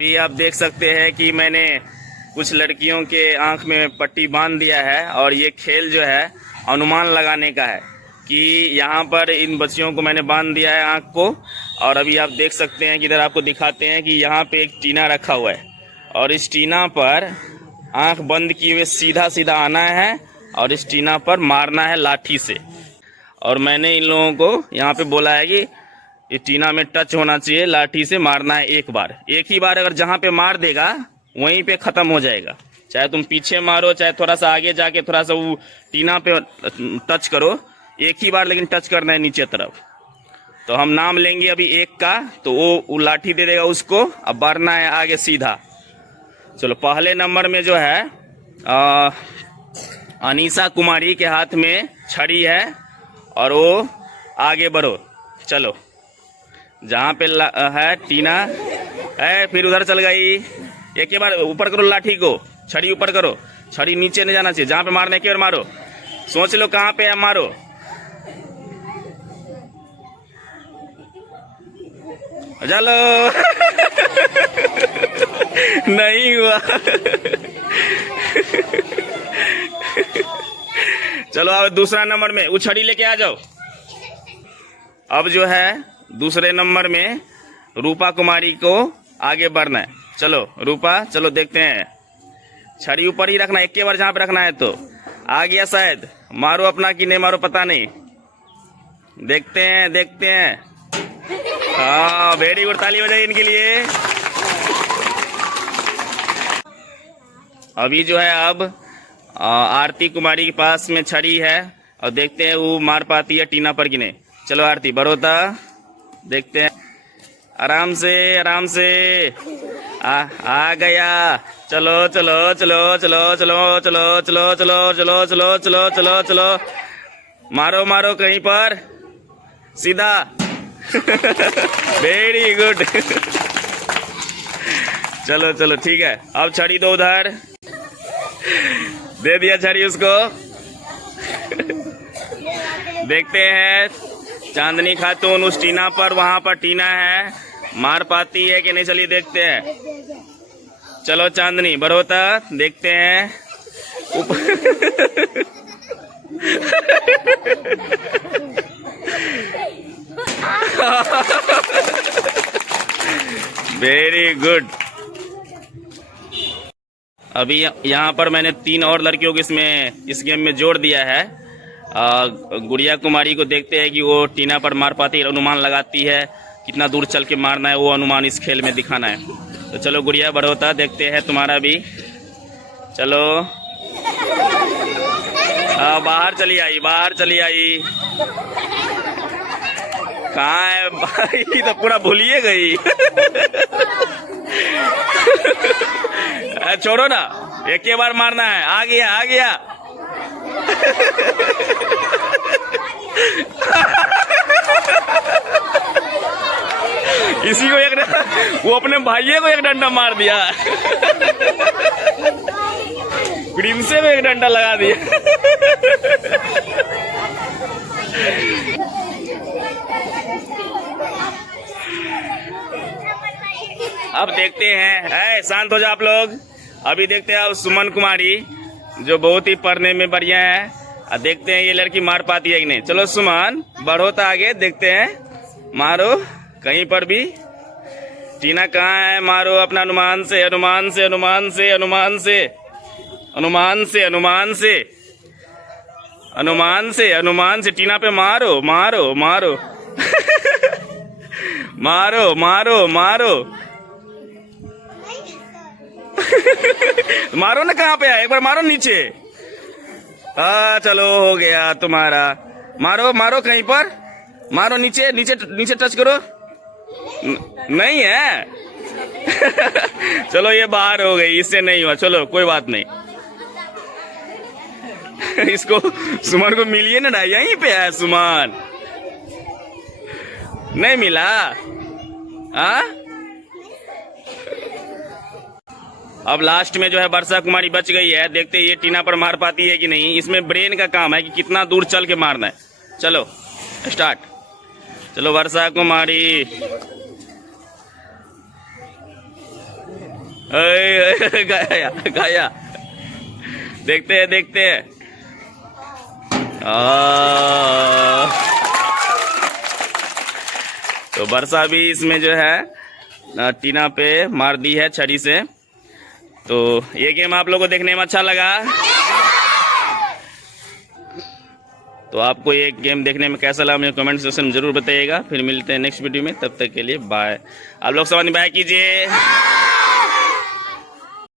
भी आप देख सकते हैं कि मैंने कुछ लड़कियों के आंख में पट्टी बांध दिया है और ये खेल जो है अनुमान लगाने का है कि यहाँ पर इन बच्चियों को मैंने बांध दिया है आंख को। और अभी आप देख सकते हैं कि इधर आपको दिखाते हैं कि यहाँ पे एक टीना रखा हुआ है और इस टीना पर आंख बंद किए हुए सीधा सीधा आना है और इस टीना पर मारना है लाठी से। और मैंने इन लोगों को यहाँ पे बोला है कि ये टीना में टच होना चाहिए, लाठी से मारना है एक ही बार। अगर जहाँ पे मार देगा वहीं पे ख़त्म हो जाएगा। चाहे तुम पीछे मारो, चाहे थोड़ा सा आगे जाके थोड़ा सा वो टीना पे टच करो, एक ही बार लेकिन टच करना है नीचे तरफ। तो हम नाम लेंगे अभी एक का, तो वो लाठी दे देगा उसको, अब बढ़ना है आगे सीधा। चलो, पहले नंबर में जो है अनीसा कुमारी के हाथ में छड़ी है और वो आगे बढ़ो। चलो, जहाँ पे है टीना है, फिर उधर चल गई। एक बार ऊपर करो लाठी को, छड़ी ऊपर करो, छड़ी नीचे नहीं जाना चाहिए। जहाँ पे मारने के बार मारो, सोच लो कहाँ पे है, मारो। चलो नहीं हुआ। चलो अब दूसरा नंबर में वो छड़ी लेके आ जाओ। अब जो है दूसरे नंबर में रूपा कुमारी को आगे बढ़ना है। चलो रूपा, चलो देखते हैं। छड़ी ऊपर ही रखना, एक बार जहाँ पे रखना है। तो आ गया शायद, मारो अपना कि नहीं मारो पता नहीं, देखते हैं। हाँ, वेरी गुड, ताली बजाइए इनके लिए। अभी जो है अब आरती कुमारी के पास में छड़ी है और देखते हैं वो मार पाती है टीना पर कि नहीं। चलो आरती, बड़ोता, देखते हैं। आराम से आ गया। चलो, मारो कहीं पर सीधा। Very good. चलो ठीक है, अब छड़ी दो उधर, दे दिया छड़ी उसको। देखते हैं चांदनी खातून उस टीना पर, वहां पर टीना है, मार पाती है कि नहीं। चलिए देखते हैं। चलो चांदनी, बढ़ोता, देखते हैं। Very good. अभी यहाँ पर मैंने 3 और लड़कियों को इस गेम में जोड़ दिया है। गुड़िया कुमारी को देखते हैं कि वो टीना पर मार पाती है, अनुमान लगाती है कितना दूर चल के मारना है, वो अनुमान इस खेल में दिखाना है। तो चलो गुड़िया, बढ़ोता, देखते हैं तुम्हारा भी। चलो, बाहर चली आई। कहाँ है भाई, तो पूरा भूलिए गई। छोड़ो ना, एक ही बार मारना है। आ गया। इसी को वो अपने भाइये को एक डंडा मार दिया। प्रिंसे को एक डंडा लगा दिया। अब देखते हैं, शांत हो जाओ आप लोग। अभी देखते हैं अब सुमन कुमारी, जो बहुत ही पढ़ने में बढ़िया है। अब देखते हैं ये लड़की मार पाती है कि नहीं। चलो सुमन, बढ़ोता आगे, देखते हैं। मारो कहीं पर भी। टीना कहाँ है, मारो अपना अनुमान से टीना पे मारो। मारो ना, कहाँ पे है, एक बार मारो नीचे। चलो हो गया तुम्हारा। मारो कहीं पर, मारो नीचे टच करो। नहीं है। चलो ये बाहर हो गई, इससे नहीं हुआ। चलो कोई बात नहीं। इसको सुमन को मिलिए ना, यहीं पे है सुमन, नहीं मिला। अब लास्ट में जो है वर्षा कुमारी बच गई है। देखते ये टीना पर मार पाती है कि नहीं। इसमें ब्रेन का काम है कि कितना दूर चल के मारना है। चलो स्टार्ट। चलो वर्षा कुमारी, गया गया। देखते हैं देखते हैं। तो वर्षा भी इसमें जो है टीना पे मार दी है छड़ी से। तो ये गेम आप लोगों को देखने में अच्छा लगा? तो आपको ये गेम देखने में कैसा लगा मुझे कमेंट सेक्शन में जरूर बताइएगा। फिर मिलते हैं नेक्स्ट वीडियो में, तब तक के लिए बाय। आप लोग समझ में बाय कीजिए।